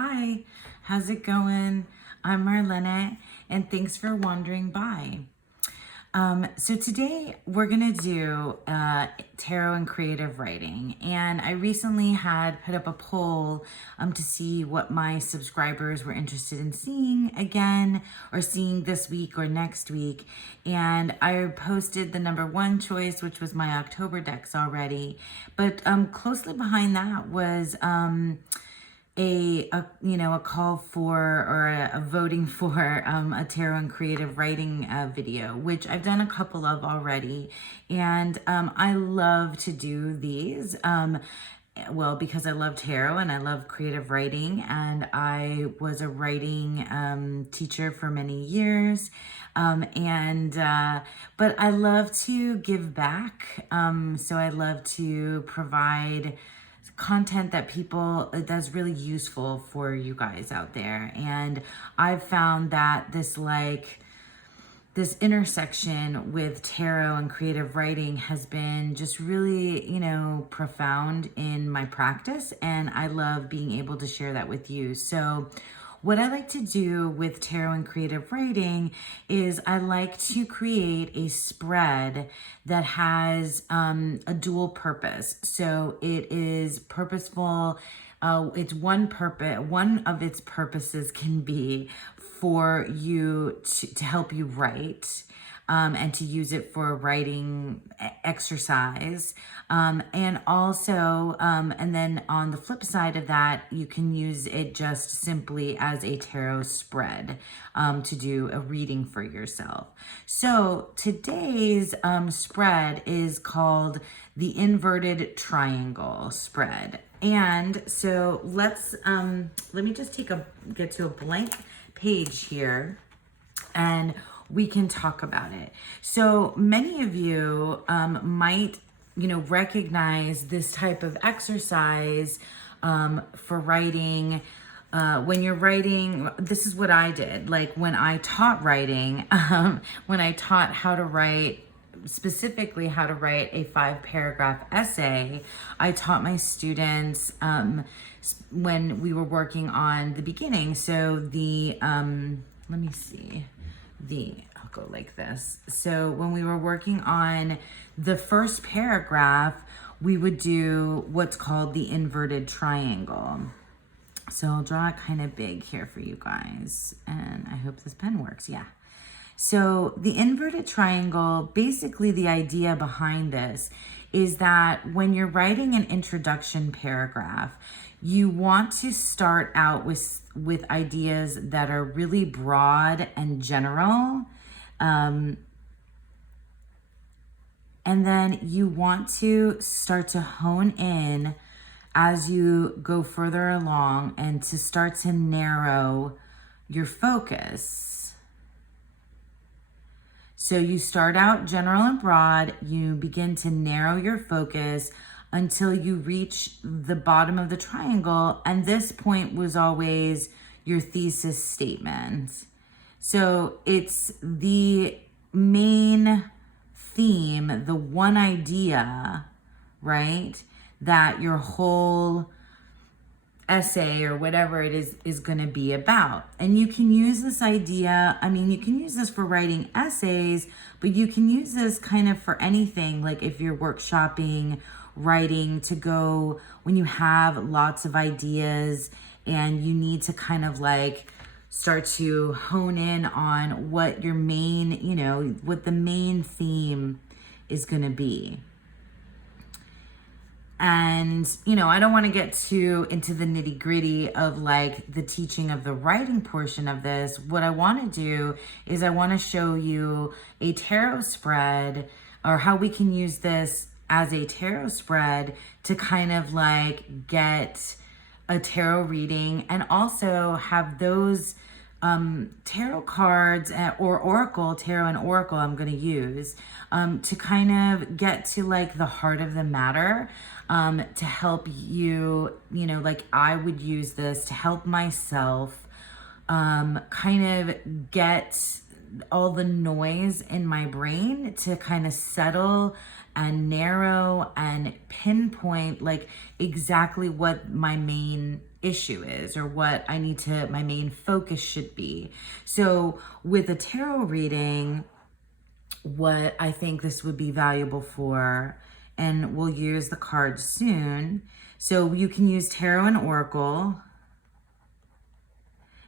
Hi, how's it going? I'm Marlene, and thanks for wandering by. So today we're gonna do tarot and creative writing, and I recently had put up a poll to see what my subscribers were interested in seeing again, or seeing this week or next week, and I posted the number one choice, which was my October decks already, but closely behind that was a call for, or a voting for a tarot and creative writing video, which I've done a couple of already, and I love to do these. Well, because I love tarot and I love creative writing, and I was a writing teacher for many years, but I love to give back. So I love to provide content that that's really useful for you guys out there. And I've found that this intersection with tarot and creative writing has been just really, profound in my practice, and I love being able to share that with you. So what I like to do with tarot and creative writing is I like to create a spread that has a dual purpose. So it is purposeful. It's one purpose. One of its purposes can be for you to help you write. And to use it for writing exercise. And also, and then on the flip side of that, you can use it just simply as a tarot spread to do a reading for yourself. So today's spread is called the inverted triangle spread. And so let me just get to a blank page here, and we can talk about it. So many of you might, recognize this type of exercise for writing. When you're writing, this is what I did. Like when I taught writing, when I taught how to write, specifically how to write a 5-paragraph essay, I taught my students when we were working on the beginning. So let me see. I'll go like this. So when we were working on the first paragraph, we would do what's called the inverted triangle. So I'll draw it kind of big here for you guys, and I hope this pen works. Yeah. So the inverted triangle, basically the idea behind this is that when you're writing an introduction paragraph, you want to start out with ideas that are really broad and general. And then you want to start to hone in as you go further along and to start to narrow your focus. So you start out general and broad, you begin to narrow your focus until you reach the bottom of the triangle. And this point was always your thesis statement. So it's the main theme, the one idea, right, that your whole essay or whatever it is going to be about. And you can use this idea, you can use this for writing essays, but you can use this kind of for anything. Like if you're workshopping writing, to go when you have lots of ideas and you need to kind of like start to hone in on what your main, what the main theme is going to be. And, I don't want to get too into the nitty gritty of like the teaching of the writing portion of this. What I want to do is I want to show you a tarot spread, or how we can use this as a tarot spread to kind of like get a tarot reading, and also have those tarot cards or oracle, tarot and oracle I'm going to use to kind of get to like the heart of the matter, to help you, like I would use this to help myself kind of get all the noise in my brain to kind of settle and narrow and pinpoint like exactly what my main issue is, or what I need to, my main focus should be. So with a tarot reading, what I think this would be valuable for, and we'll use the cards soon. So you can use tarot and oracle,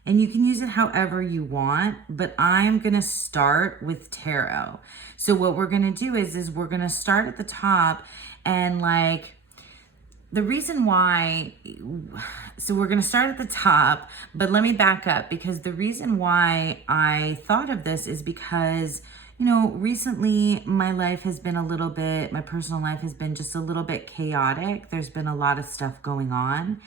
and you can use it however you want, but I'm going to start with tarot. So what we're going to do is we're going to start at the top, and like the reason why, so we're going to start at the top, but let me back up, because the reason why I thought of this is because, you know, recently my life has been a little bit, my personal life has been just a little bit chaotic. There's been a lot of stuff going on.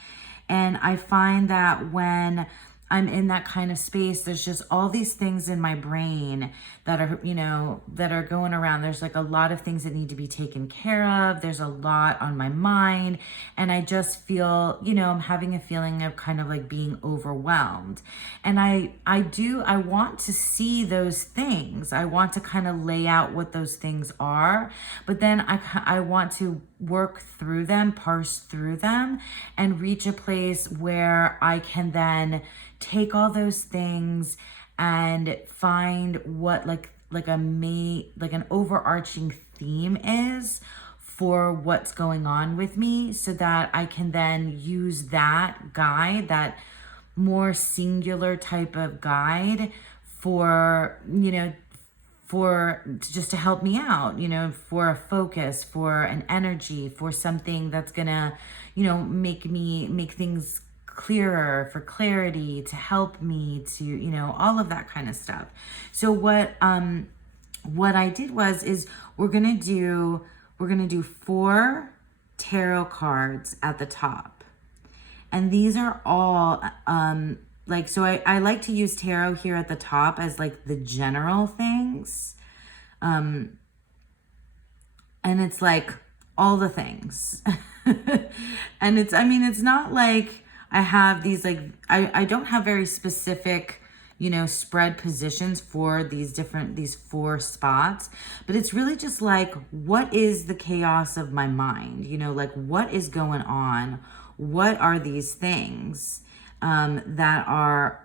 And I find that when I'm in that kind of space, there's just all these things in my brain that are, you know, that are going around. There's like a lot of things that need to be taken care of. There's a lot on my mind. And I just feel, you know, I'm having a feeling of kind of like being overwhelmed. And I want to see those things. I want to kind of lay out what those things are. But then I want to work through them, parse through them, and reach a place where I can then take all those things and find what like an overarching theme is for what's going on with me, so that I can then use that guide, that more singular type of guide, for, you know, for just to help me out, you know, for a focus, for an energy, for something that's gonna, you know, make things clearer, for clarity, to help me, to, you know, all of that kind of stuff. So what I did is we're gonna do 4 tarot cards at the top, and these are all like, so I like to use tarot here at the top as like the general things, and it's like all the things. And it's, I mean, it's not like I have these like, I don't have very specific, you know, spread positions for these 4 spots, but it's really just like, what is the chaos of my mind? You know, like, what is going on? What are these things that are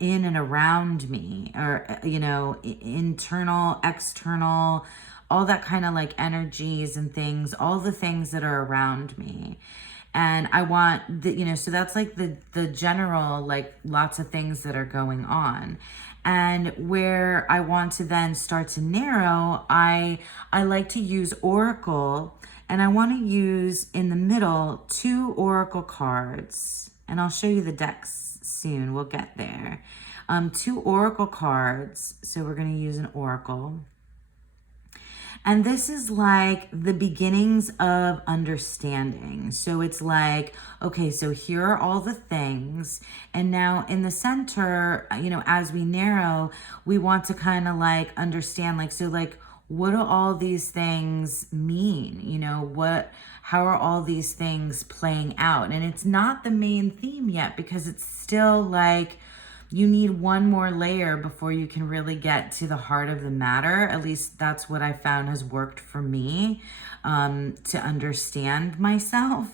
in and around me, or, you know, internal, external, all that kind of like energies and things, all the things that are around me. And I want the, you know, so that's like the general, like lots of things that are going on. And where I want to then start to narrow, I like to use oracle, and I want to use in the middle 2 oracle cards, and I'll show you the decks soon. We'll get there. 2 oracle cards. So we're going to use an oracle. And this is like the beginnings of understanding. So it's like, okay, so here are all the things. And now in the center, you know, as we narrow, we want to kind of like understand, like, so like, what do all these things mean? You know, how are all these things playing out? And it's not the main theme yet, because it's still like, you need one more layer before you can really get to the heart of the matter. At least that's what I found has worked for me, to understand myself.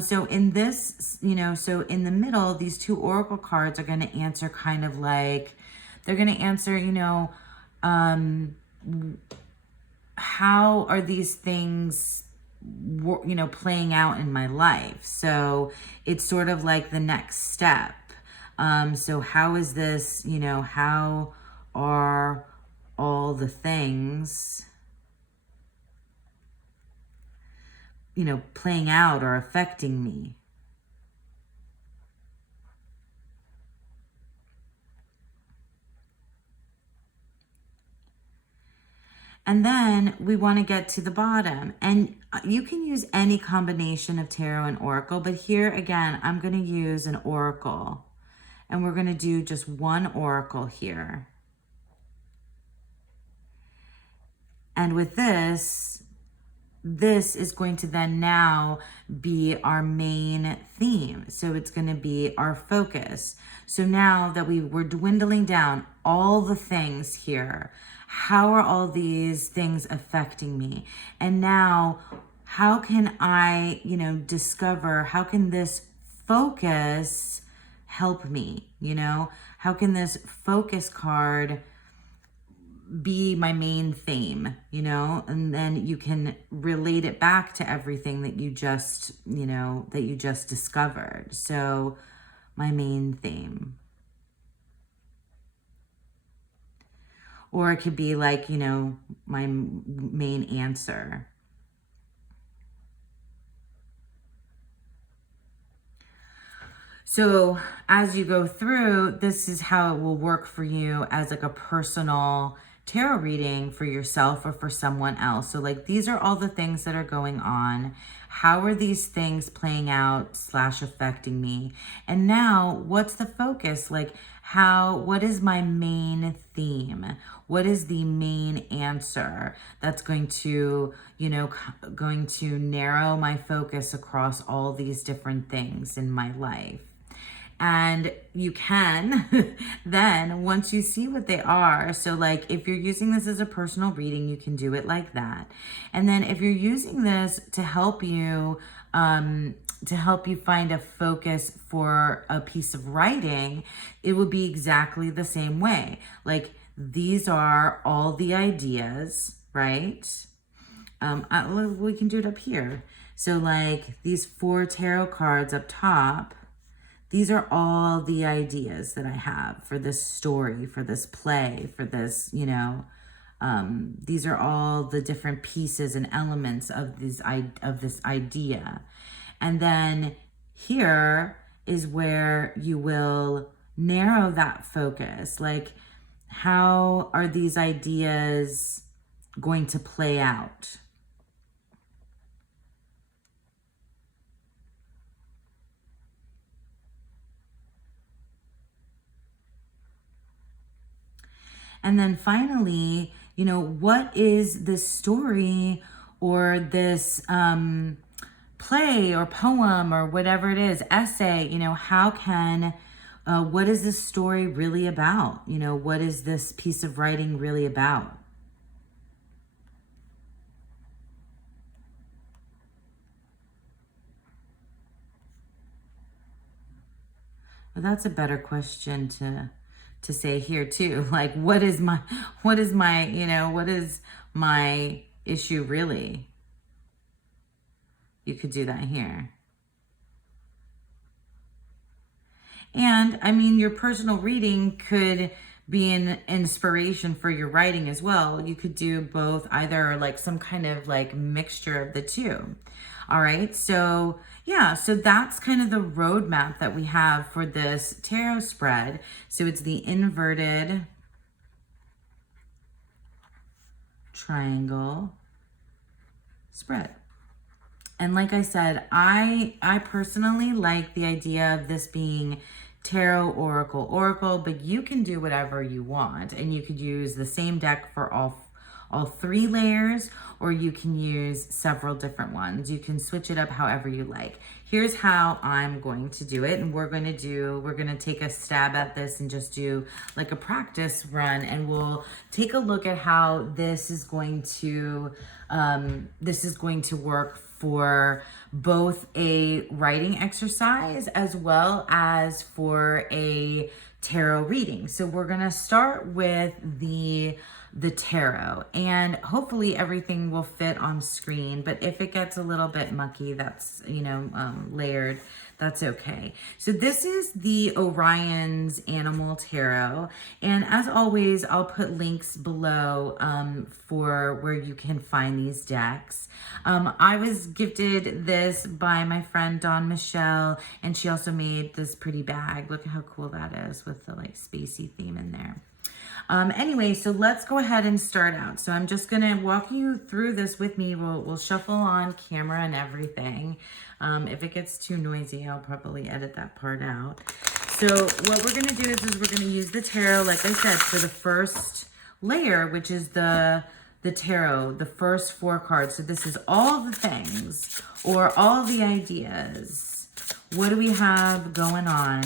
So in this, you know, so in the middle, these 2 oracle cards are going to answer kind of like, they're going to answer, you know, how are these things, you know, playing out in my life? So it's sort of like the next step. So how is this, you know, how are all the things, you know, playing out or affecting me? And then we want to get to the bottom, and you can use any combination of tarot and oracle, but here again, I'm going to use an oracle. And we're going to do just 1 oracle here. And with this is going to then now be our main theme. So it's going to be our focus. So now that we're dwindling down all the things here, how are all these things affecting me? And now, how can I, you know, discover, how can this focus help me, you know? How can this focus card be my main theme, you know? And then you can relate it back to everything that you just, you know, that you just discovered. So my main theme. Or it could be like, you know, my main answer. So as you go through, this is how it will work for you as like a personal tarot reading for yourself or for someone else. So like these are all the things that are going on. How are these things playing out / affecting me? And now what's the focus? Like what is my main theme? What is the main answer that's going to, you know, going to narrow my focus across all these different things in my life? And you can then, once you see what they are, so like if you're using this as a personal reading, you can do it like that. And then if you're using this to help you find a focus for a piece of writing, it would be exactly the same way. Like these are all the ideas, right? We can do it up here. So like these 4 tarot cards up top, these are all the ideas that I have for this story, for this play, for this, you know, these are all the different pieces and elements of this idea. And then here is where you will narrow that focus. Like, how are these ideas going to play out? And then finally, you know, what is this story or this play or poem or whatever it is, essay, you know, what is this story really about? You know, what is this piece of writing really about? Well, that's a better question to say here too. Like, what is my, you know, what is my issue really? You could do that here. And I mean, your personal reading could be an inspiration for your writing as well. You could do both, either like some kind of like mixture of the two. All right. So yeah, so that's kind of the roadmap that we have for this tarot spread. So it's the inverted triangle spread. And like I said, I personally like the idea of this being tarot, oracle, but you can do whatever you want. And you could use the same deck for all 3 layers, or you can use several different ones. You can switch it up however you like. Here's how I'm going to do it. And we're going to take a stab at this and just do like a practice run, and we'll take a look at how this is going to work for both a writing exercise as well as for a tarot reading. So we're going to start with the tarot, and hopefully everything will fit on screen, but if it gets a little bit mucky, that's, you know, layered, that's okay. So this is the Orion's Animal Tarot, and as always, I'll put links below for where you can find these decks. I was gifted this by my friend Dawn Michelle, and she also made this pretty bag. Look at how cool that is with the like spacey theme in there. Anyway, so let's go ahead and start out. So I'm just gonna walk you through this with me. We'll shuffle on camera and everything. If it gets too noisy, I'll probably edit that part out. So what we're gonna do is we're gonna use the tarot, like I said, for the first layer, which is the tarot, the first 4 cards. So this is all the things or all the ideas. What do we have going on?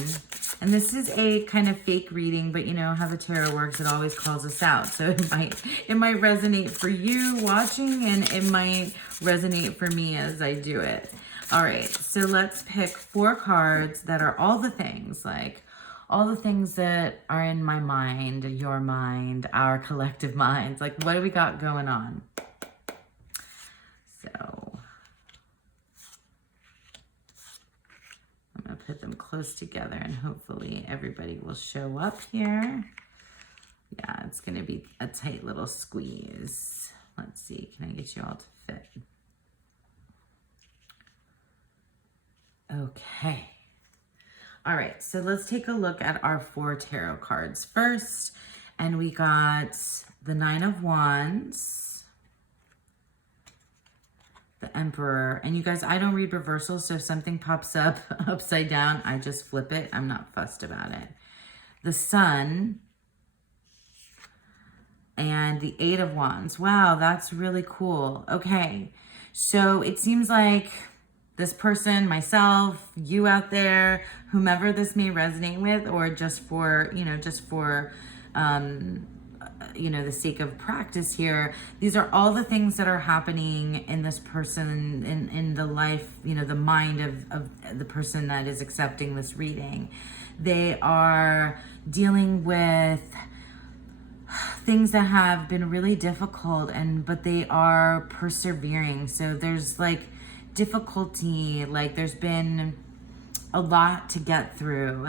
And this is a kind of fake reading, but you know how the tarot works, it always calls us out. So it might resonate for you watching, and it might resonate for me as I do it. All right, so let's pick 4 cards that are all the things, like all the things that are in my mind, your mind, our collective minds. Like, what do we got going on? So I'm going to put them close together and hopefully everybody will show up here. Yeah, it's going to be a tight little squeeze. Let's see, can I get you all to fit? Okay. All right, so let's take a look at our 4 tarot cards first. And we got the 9 of Wands, the Emperor. And you guys, I don't read reversals, so if something pops up upside down, I just flip it. I'm not fussed about it. The Sun and the 8 of Wands. Wow, that's really cool. Okay, so it seems like this person, myself, you out there, whomever this may resonate with, or just for, the sake of practice here, these are all the things that are happening in this person, in the life, the mind of the person that is accepting this reading. They are dealing with things that have been really difficult, but they are persevering. So there's like difficulty, like there's been a lot to get through.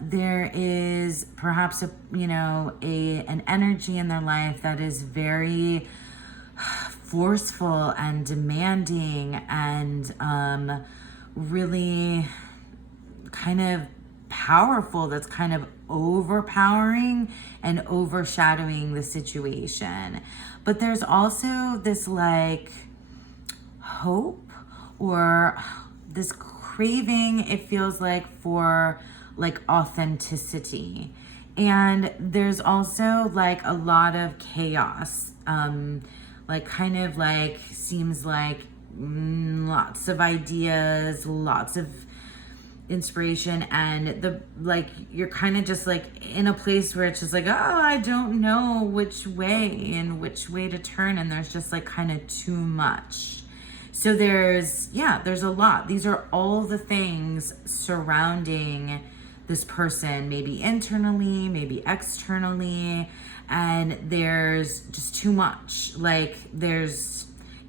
There is perhaps an energy in their life that is very forceful and demanding and really kind of powerful, that's kind of overpowering and overshadowing the situation. But there's also this like hope or this craving, it feels like, for like authenticity. And there's also like a lot of chaos, like kind of like seems like lots of ideas, lots of inspiration, and you're kind of just like in a place where it's just like, oh, I don't know which way to turn, and there's just like kind of too much. So there's a lot. These are all the things surrounding this person, maybe internally, maybe externally, and there's just too much. Like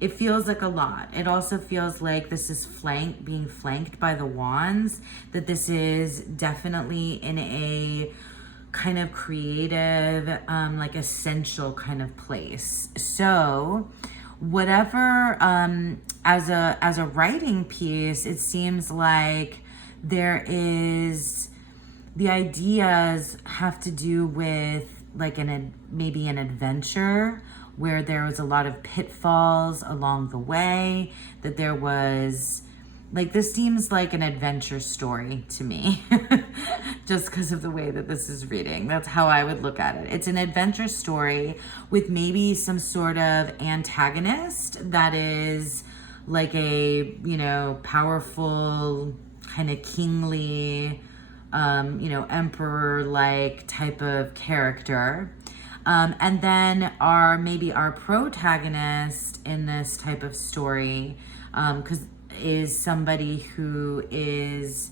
it feels like a lot. It also feels like this is being flanked by the wands, that this is definitely in a kind of creative, like essential kind of place. So whatever, as a writing piece, it seems like the ideas have to do with like maybe an adventure where there was a lot of pitfalls along the way, that there was like, this seems like an adventure story to me, just because of the way that this is reading. That's how I would look at it. It's an adventure story with maybe some sort of antagonist that is like a, powerful, kind of kingly, emperor-like type of character. And then our protagonist in this type of story, is somebody who is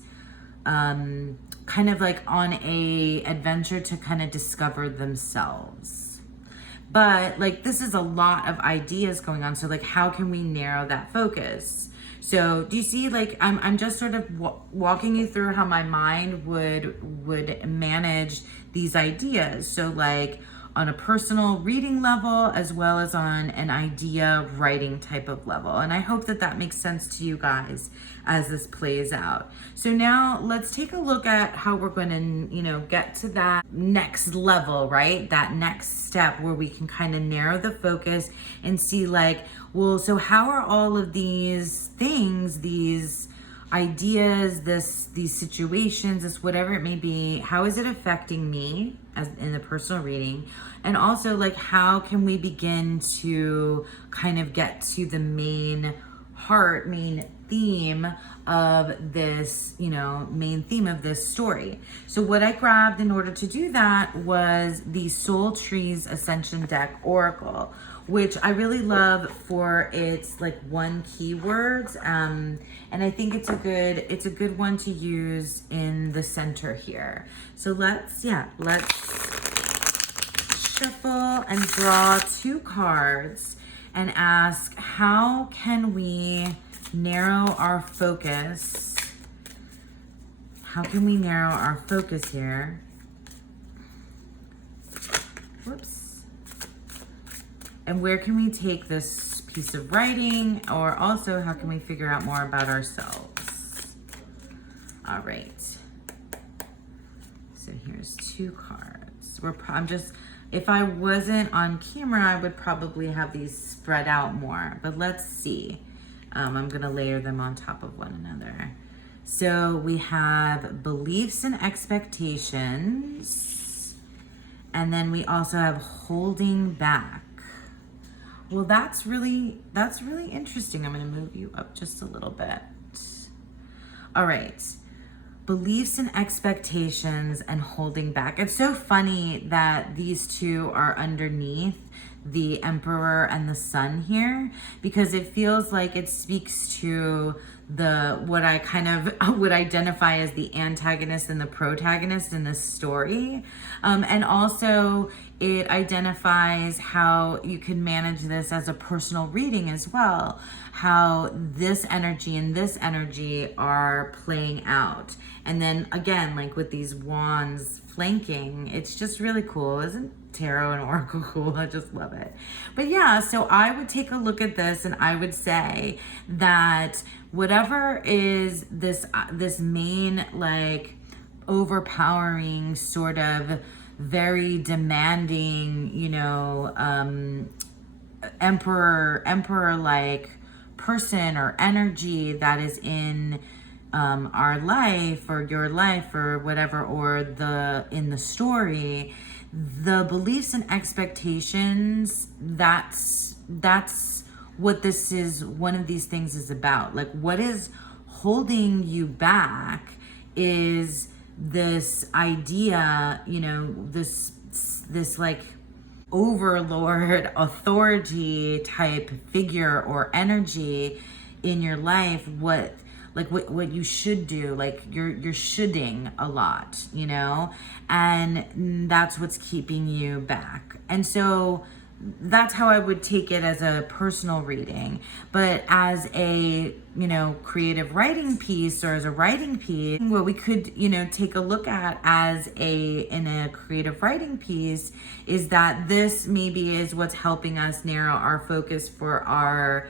kind of like on a adventure to kind of discover themselves. But like, this is a lot of ideas going on. So like, how can we narrow that focus? So do you see, like, I'm just sort of walking you through how my mind would manage these ideas. So like, on a personal reading level, as well as on an idea writing type of level. And I hope that makes sense to you guys as this plays out. So now let's take a look at how we're going to, get to that next level, right? That next step where we can kind of narrow the focus and see like, well, so how are all of these things, these ideas, these situations, this whatever it may be, how is it affecting me as in the personal reading? And also, like, how can we begin to kind of get to the main theme of this, main theme of this story? So what I grabbed in order to do that was the Soul Trees Ascension Deck Oracle, which I really love for its like one keywords. And I think it's a good one to use in the center here. So let's shuffle and draw 2 cards and ask, how can we narrow our focus? How can we narrow our focus here? Whoops. And where can we take this piece of writing? Or also, how can we figure out more about ourselves? All right. So here's 2 cards. If I wasn't on camera, I would probably have these spread out more, but let's see. I'm gonna layer them on top of one another. So we have beliefs and expectations, and then we also have holding back. Well, that's really interesting. I'm gonna move you up just a little bit. All right. Beliefs and expectations and holding back. It's so funny that these 2 are underneath the Emperor and the Sun here, because it feels like it speaks to what I kind of would identify as the antagonist and the protagonist in this story. And also it identifies how you can manage this as a personal reading as well, how this energy and this energy are playing out. And then again, like with these wands flanking, it's just really cool. Isn't tarot and oracle cool? I just love it. But yeah, so I would take a look at this and I would say that whatever is this main, like, overpowering, sort of very demanding, emperor like person or energy that is in our life or your life or whatever, or in the story, the beliefs and expectations, that's what this is. One of these things is about, like, what is holding you back is this idea, this like overlord authority type figure or energy in your life, what you should do, like you're shoulding a lot, and that's what's keeping you back. And so that's how I would take it as a personal reading. But as a, creative writing piece, or as a writing piece, what we could, take a look at in a creative writing piece is that this maybe is what's helping us narrow our focus for our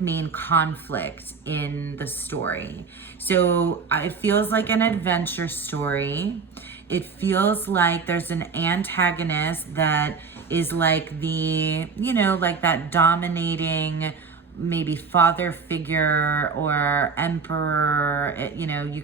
main conflict in the story. So it feels like an adventure story. It feels like there's an antagonist that is like that dominating, maybe father figure or emperor. You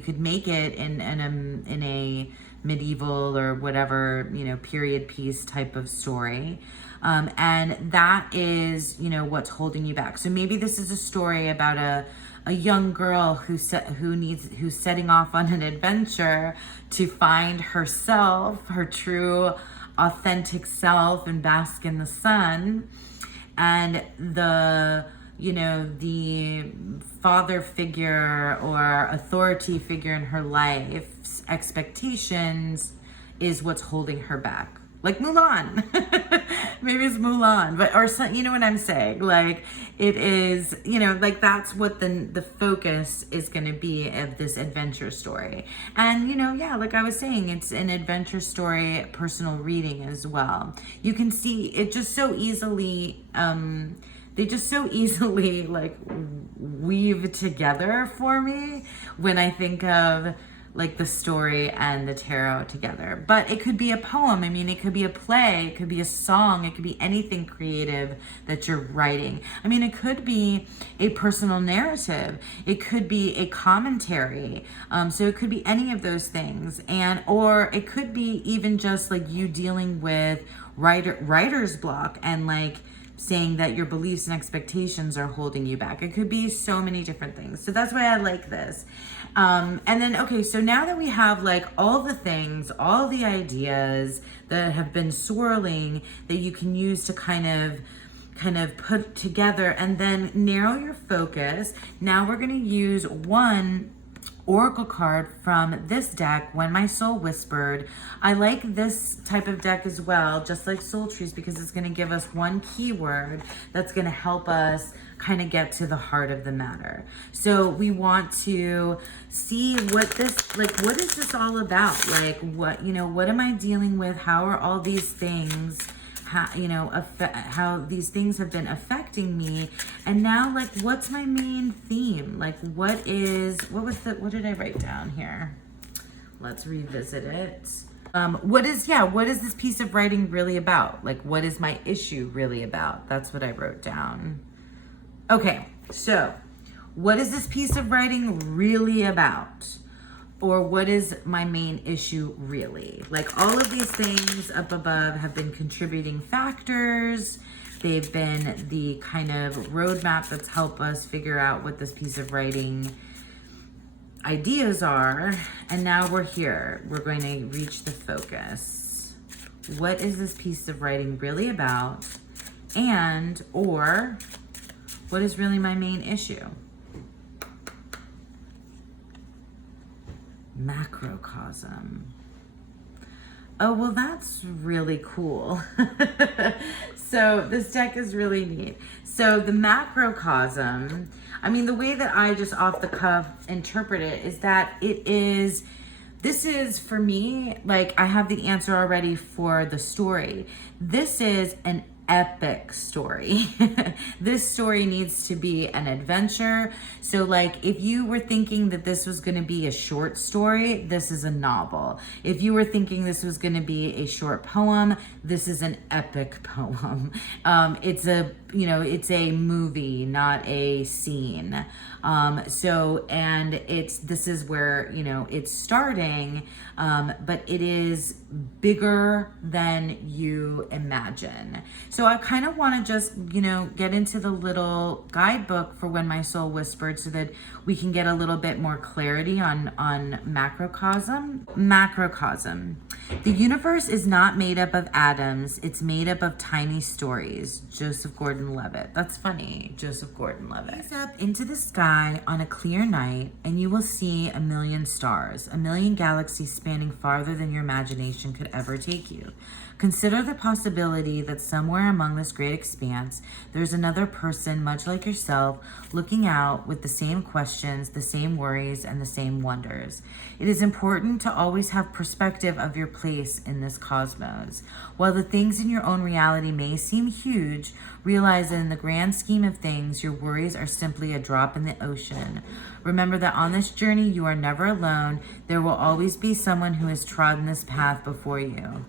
could make it in a medieval or whatever, period piece type of story. And that is, what's holding you back. So maybe this is a story about a young girl who's setting off on an adventure to find herself, her true authentic self, and bask in the sun. And the father figure or authority figure in her life's expectations is what's holding her back. Like Mulan. Maybe it's Mulan, or you know what I'm saying? Like, it is, that's what the focus is going to be of this adventure story. And, like I was saying, it's an adventure story, personal reading as well. You can see it just so easily, they just so easily weave together for me when I think of the story and the tarot together. But it could be a poem. I mean, it could be a play, it could be a song, it could be anything creative that you're writing. I mean, it could be a personal narrative, it could be a commentary. So it could be any of those things, or it could be even just you dealing with writer's block and saying that your beliefs and expectations are holding you back. It could be so many different things. So that's why I like this. And then, okay, so now that we have like all the things, all the ideas that have been swirling that you can use to kind of put together and then narrow your focus. Now we're going to use one oracle card from this deck, When My Soul Whispered. I like this type of deck as well, just like Soul Trees, because it's going to give us one keyword that's going to help us kind of get to the heart of the matter. So we want to see what this, like, what is this all about? Like, what, you know, what am I dealing with? How are all these things, how these things have been affecting me? And now, like, what's my main theme? Like, what did I write down here? Let's revisit it. What is this piece of writing really about? Like, what is my issue really about? That's what I wrote down. Okay, so what is this piece of writing really about? Or what is my main issue really? Like, all of these things up above have been contributing factors. They've been the kind of roadmap that's helped us figure out what this piece of writing ideas are. And now we're here. We're going to reach the focus. What is this piece of writing really about? And, or, what is really my main issue? Macrocosm. Oh, well, that's really cool. So this deck is really neat. So the macrocosm, I mean, the way that I just off the cuff interpret it is that this is for me, like, I have the answer already for the story. This is an epic story. This story needs to be an adventure. So, like, if you were thinking that this was going to be a short story, this is a novel. If you were thinking this was going to be a short poem, this is an epic poem. It's a movie, not a scene. This is where, it's starting, but it is bigger than you imagine. So I kind of want to just, get into the little guidebook for When My Soul Whispered so that we can get a little bit more clarity on macrocosm. Macrocosm. The universe is not made up of atoms. It's made up of tiny stories. Joseph Gordon-Levitt. That's funny. Joseph Gordon-Levitt. Gaze up into the sky on a clear night and you will see a million stars, a million galaxies spanning farther than your imagination could ever take you. Consider the possibility that somewhere among this great expanse, there's another person much like yourself looking out with the same questions, the same worries, and the same wonders. It is important to always have perspective of your place in this cosmos. While the things in your own reality may seem huge, realize that in the grand scheme of things, your worries are simply a drop in the ocean. Remember that on this journey, you are never alone. There will always be someone who has trodden this path before you.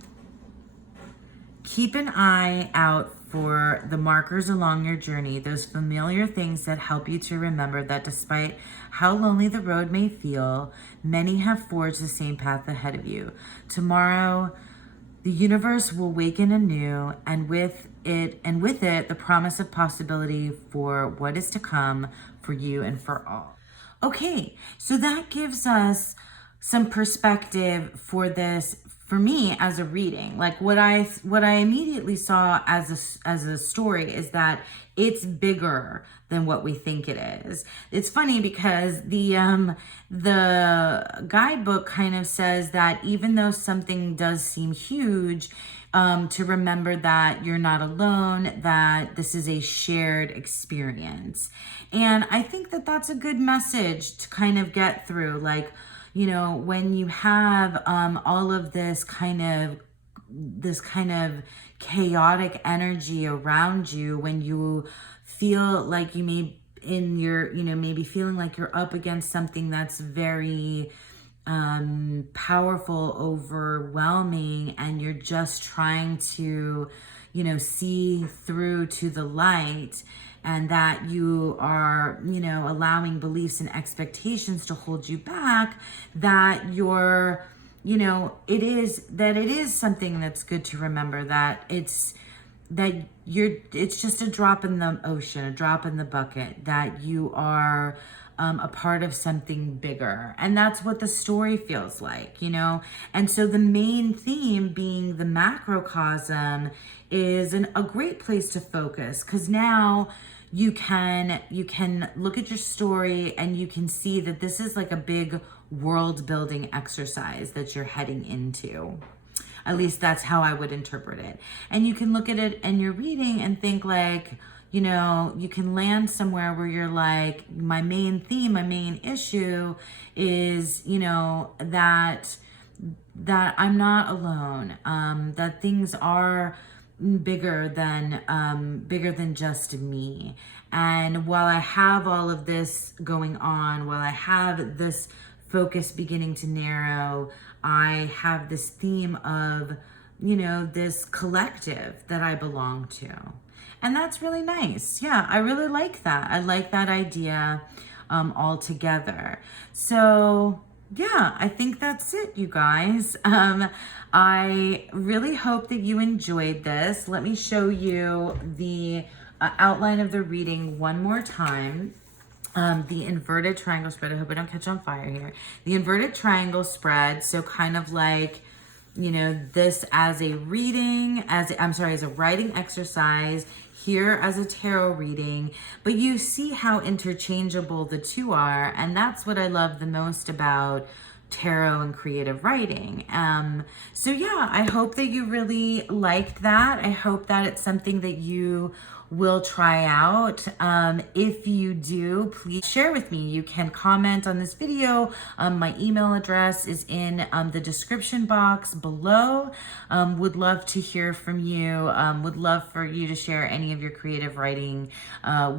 Keep an eye out for the markers along your journey, those familiar things that help you to remember that despite how lonely the road may feel, many have forged the same path ahead of you. Tomorrow, the universe will waken anew, and with it, the promise of possibility for what is to come for you and for all. Okay, so that gives us some perspective for this. For me, as a reading, like what I immediately saw as a story is that it's bigger than what we think it is. It's funny because the guidebook kind of says that even though something does seem huge, to remember that you're not alone, that this is a shared experience. And I think that that's a good message to kind of get through, like, when you have all of this kind of chaotic energy around you, when you feel like you maybe feeling like you're up against something that's very powerful, overwhelming, and you're just trying to, see through to the light, and that you are, allowing beliefs and expectations to hold you back, that it is something that's good to remember, that it's that it's just a drop in the ocean, a drop in the bucket, that you are a part of something bigger. And that's what the story feels like, you know? And so the main theme being the macrocosm is a great place to focus, because now you can look at your story and you can see that this is like a big world building exercise that you're heading into. At least that's how I would interpret it. And you can look at it and you're reading and think like, you know, you can land somewhere where you're like, my main theme, my main issue is, you know, that I'm not alone, that things are bigger than just me. And while I have all of this going on, while I have this focus beginning to narrow, I have this theme of, you know, this collective that I belong to. And that's really nice. Yeah, I really like that. I like that idea altogether. So yeah, I think that's it, you guys. I really hope that you enjoyed this. Let me show you the outline of the reading one more time. The inverted triangle spread. I hope I don't catch on fire here. The inverted triangle spread. So kind of like, you know, this as a reading, as a writing exercise, here as a tarot reading, but you see how interchangeable the two are. And that's what I love the most about tarot and creative writing. So yeah, I hope that you really liked that. I hope that it's something that you will try out. If you do, please share with me. You can comment on this video. My email address is in the description box below. Would love to hear from you. Would love for you to share any of your creative writing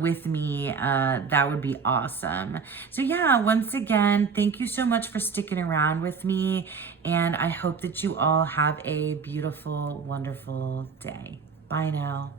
with me. That would be awesome. So yeah, once again, thank you so much for sticking around with me, and I hope that you all have a beautiful, wonderful day. Bye now.